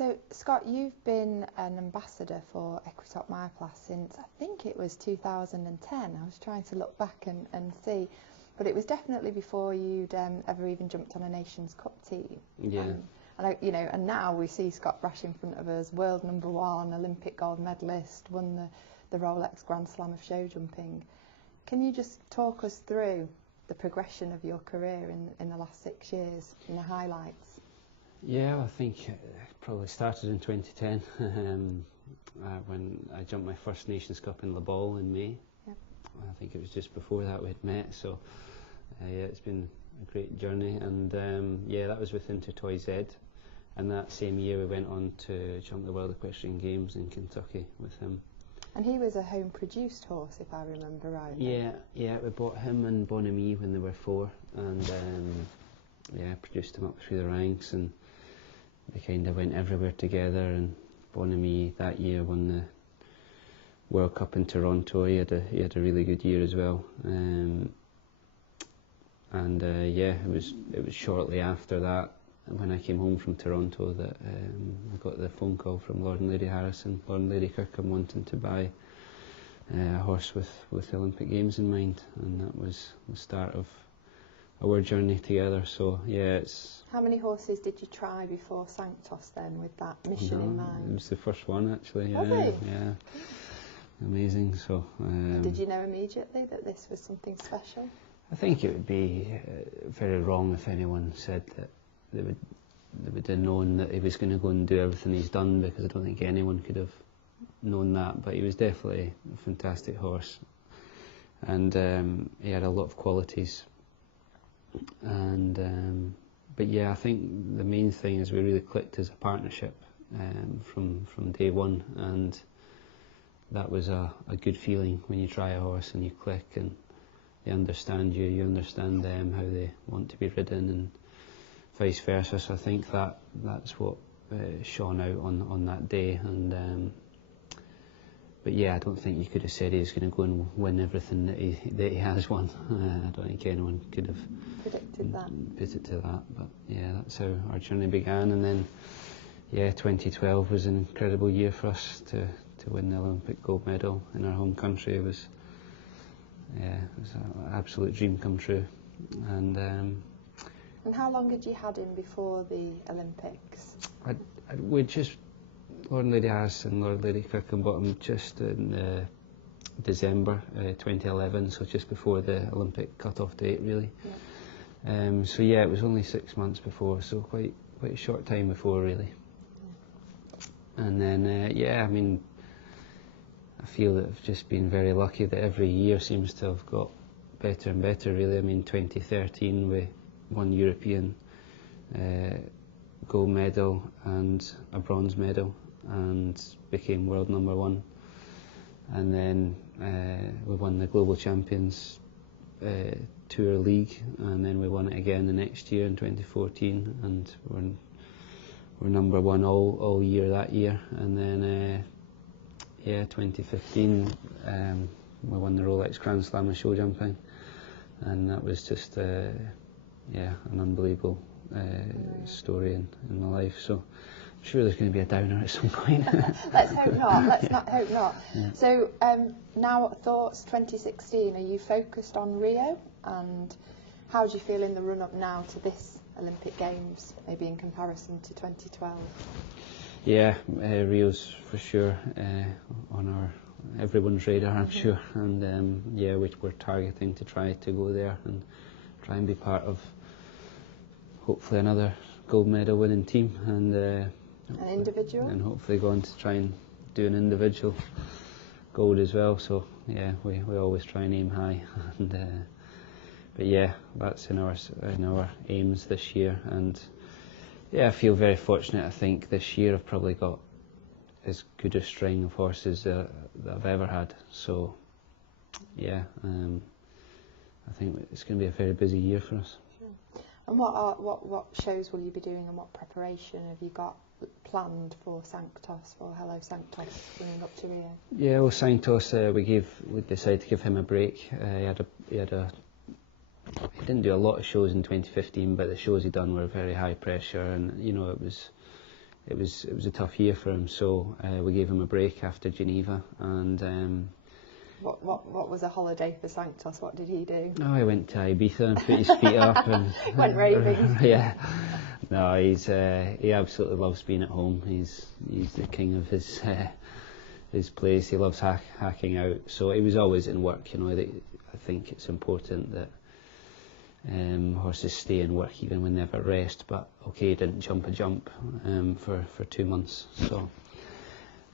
So, Scott, you've been an ambassador for Equitop Myoplast since, I think it was 2010. I was trying to look back and see, but it was definitely before you'd ever even jumped on a Nations Cup team. Yeah. And now we see Scott Brash in front of us, world #1, Olympic gold medalist, won the Rolex Grand Slam of show jumping. Can you just talk us through the progression of your career in the last 6 years and the highlights? Yeah, I think it probably started in 2010 when I jumped my first Nations Cup in Le Ball in May. Yep. I think it was just before that we had met, so yeah, it's been a great journey. And yeah, that was with Intertoy Z, and that same year we went on to jump the World Equestrian Games in Kentucky with him. And he was a home-produced horse, if I remember right. Yeah, we bought him and Bonamy when they were 4, and yeah, produced him up through the ranks, and they kind of went everywhere together. And Bonamy that year won the World Cup in Toronto. He had a really good year as well. And yeah, it was shortly after that, when I came home from Toronto, that I got the phone call from Lord and Lady Harrison, Lord and Lady Kirkham, wanting to buy a horse with the Olympic Games in mind, and that was the start of our journey together. So yeah, it's... How many horses did you try before Sanctos then, with that mission in mind? It was the first one actually. Was yeah, it? Yeah, amazing. So did you know immediately that this was something special? I think it would be very wrong if anyone said that they would have known that he was going to go and do everything he's done, because I don't think anyone could have known that. But he was definitely a fantastic horse, and he had a lot of qualities. And but yeah, I think the main thing is we really clicked as a partnership from day one, and that was a good feeling when you try a horse and you click and they understand you, you understand them, how they want to be ridden, and vice versa. So I think that's what shone out on that day. And but yeah, I don't think you could have said he was going to go and win everything that he has won. I don't think anyone could have predicted that. Put it to that. But yeah, that's how our journey began. And then yeah, 2012 was an incredible year for us to win the Olympic gold medal in our home country. It was an absolute dream come true. And how long had you had him before the Olympics? We just, Lord and Lady Harrison, Lord and Lady Kirkham bought him just in December 2011, so just before the Olympic cut-off date, really. Yeah. So yeah, it was only 6 months before, so quite a short time before, really. Yeah. And then yeah, I mean, I feel that I've just been very lucky that every year seems to have got better and better, really. I mean, 2013 we won European gold medal and a bronze medal, and became world #1. And then we won the Global Champions Tour League, and then we won it again the next year in 2014, and we're #1 all year that year. And then yeah, 2015 we won the Rolex Grand Slam of show jumping, and that was just yeah, an unbelievable story in my life. So I'm sure there's going to be a downer at some point. Let's hope not. Let's not hope not. Yeah. So now, thoughts 2016. Are you focused on Rio, and how do you feel in the run-up now to this Olympic Games, maybe in comparison to 2012? Yeah, Rio's for sure on everyone's radar, I'm sure. And yeah, we're targeting to try to go there and try and be part of hopefully another gold medal winning team, and an individual, and hopefully go on to try and do an individual gold as well. So yeah, we always try and aim high. And but yeah, that's in our aims this year. And yeah, I feel very fortunate. I think this year I've probably got as good a string of horses that I've ever had. So yeah, I think it's going to be a very busy year for us. Sure. And what shows will you be doing, and what preparation have you got planned for Sanctos, for Hello Sanctos, running up to Rio? Yeah, well, Sanctos, we decided to give him a break. He didn't do a lot of shows in 2015, but the shows he done were very high pressure, and you know, it was a tough year for him. So we gave him a break after Geneva, and what was a holiday for Sanctos? What did he do? oh, he went to Ibiza and put his feet up and went raving. Yeah, no, he absolutely loves being at home. He's the king of his place. He loves hacking out. So he was always in work. You know, I think it's important that horses stay in work even when they have a rest. But okay, he didn't jump a jump for 2 months. So,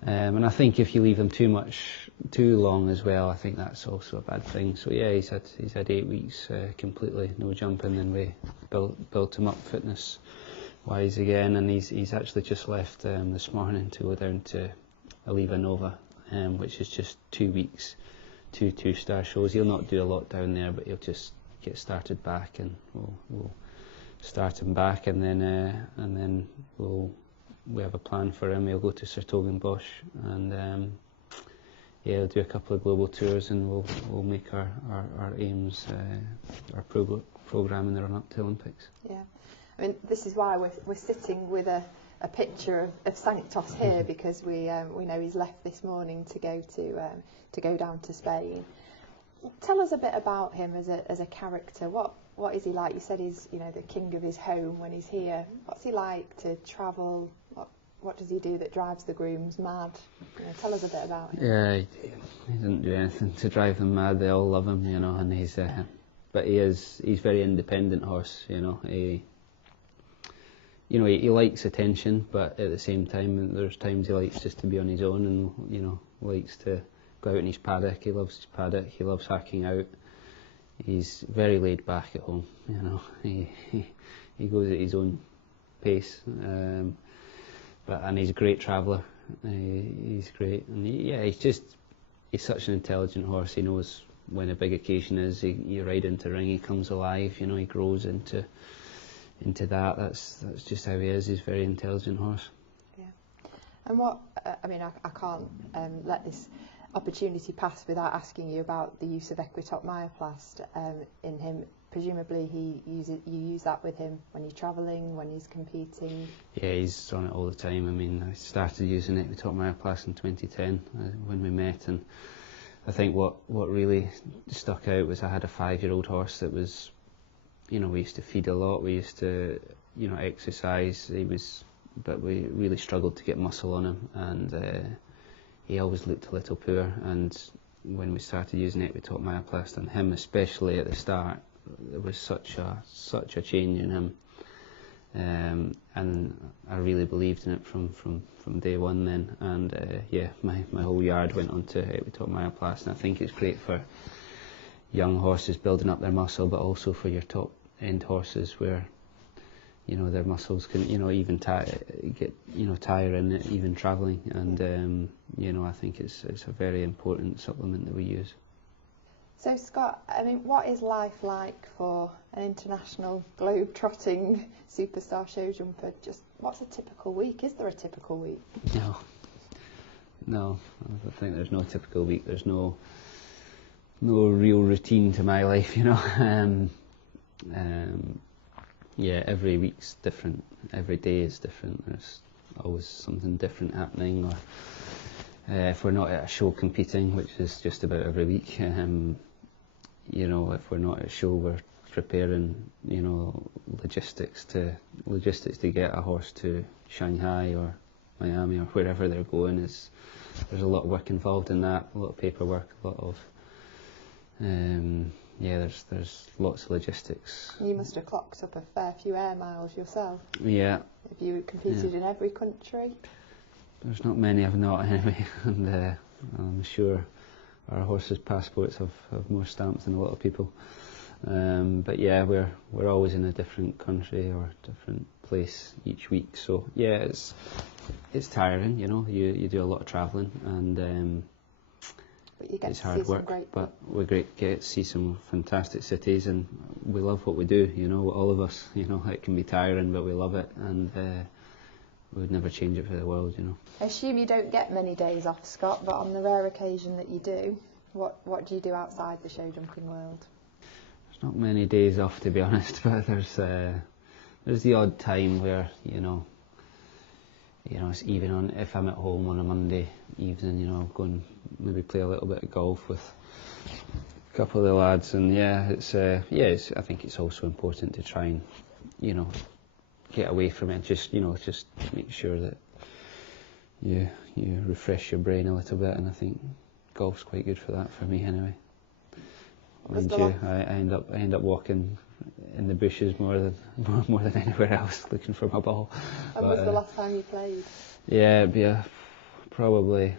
and I think if you leave them too long as well, I think that's also a bad thing. So yeah, he's had 8 weeks completely no jumping, and we built him up fitness wise again, and he's actually just left this morning to go down to Oliva Nova, which is just 2 weeks, 2 2-star shows. He'll not do a lot down there, but he'll just get started back, and we'll start him back, and then we have a plan for him. He'll go to Sertogenbosch, and yeah, he'll do a couple of global tours, and we'll make our aims, our program in the run up to Olympics. Yeah, I mean, this is why we're sitting with a picture of Sanctos here, because we know he's left this morning to go down to Spain. Tell us a bit about him as a character. What is he like? You said he's the king of his home when he's here. What's he like to travel? What does he do that drives the grooms mad? Tell us a bit about him. Yeah, he doesn't do anything to drive them mad. They all love him, and but he's very independent horse. He likes attention, but at the same time, there's times he likes just to be on his own, and likes to go out in his paddock. He loves his paddock. He loves hacking out. He's very laid back at home. He goes at his own pace. And he's a great traveller. He's great, and he's such an intelligent horse. He knows when a big occasion is. You ride into ring, he comes alive. He grows into that. That's just how he is. He's a very intelligent horse. Yeah. And I can't let this opportunity pass without asking you about the use of Equitop Myoplast in him. Presumably you use that with him when you're travelling, when he's competing. Yeah, he's on it all the time. I started using Equitop Myoplast in 2010 when we met, and I think what really stuck out was I had a 5-year-old horse that was, we used to feed a lot, we used to, exercise. But we really struggled to get muscle on him, and he always looked a little poor. And when we started using Equitop Myoplast on him, especially at the start, there was such a change in him, and I really believed in it from day one then. And my whole yard went onto Equitop Myoplast, and I think it's great for young horses building up their muscle, but also for your top end horses where their muscles can even tiring even travelling, and I think it's a very important supplement that we use. So Scott, what is life like for an international globe-trotting superstar show jumper? Just what's a typical week? Is there a typical week? No, I think there's no typical week. There's no real routine to my life, every week's different. Every day is different. There's always something different happening. Or if we're not at a show competing, which is just about every week, if we're not at a show, we're preparing, logistics to get a horse to Shanghai or Miami or wherever they're going. There's a lot of work involved in that, a lot of paperwork, a lot of there's lots of logistics. You must have clocked up a fair few air miles yourself. Yeah. Have you competed in every country? There's not many I've not anyway, and I'm sure our horses' passports have more stamps than a lot of people. But yeah, we're always in a different country or different place each week. So yeah, it's tiring, you do a lot of travelling, and but you get it's to hard see work. Some great but we get to see some fantastic cities, and we love what we do. All of us. It can be tiring, but we love it, and we would never change it for the world. I assume you don't get many days off, Scott, but on the rare occasion that you do, what do you do outside the show jumping world? There's not many days off, to be honest, but there's the odd time where even on if I'm at home on a Monday evening, you know, I'll go and maybe play a little bit of golf with a couple of the lads, and I think it's also important to try and, you know, get away from it. Just make sure that you refresh your brain a little bit, and I think golf's quite good for that for me anyway. Mind you, I end up walking in the bushes more than anywhere else looking for my ball. When was the last time you played? Yeah, it'd be probably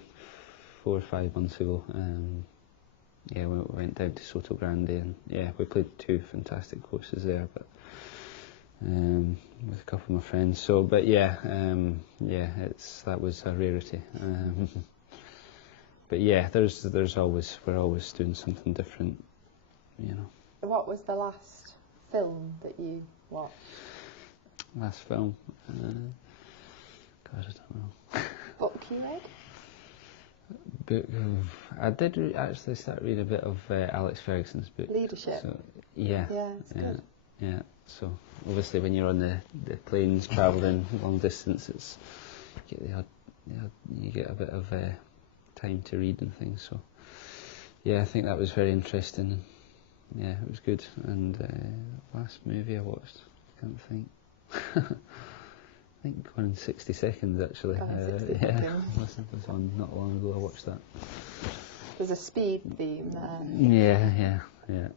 4 or 5 months ago. We went down to Soto Grande, and we played 2 fantastic courses there, but with a couple of my friends. So, but that was a rarity. But we're always doing something different, you know. What was the last film that you watched? Last film? God, I don't know. Book you read? Book I did actually start reading a bit of Alex Ferguson's book. Leadership? So, yeah, it's good. Yeah, so obviously when you're on the planes travelling long distance, you get a bit of time to read and things. So I think that was very interesting. Yeah, it was good. And last movie I watched, I can't think. I think Gone in 60 Seconds actually. Was on not long ago. I watched that. There's a speed theme there. Yeah.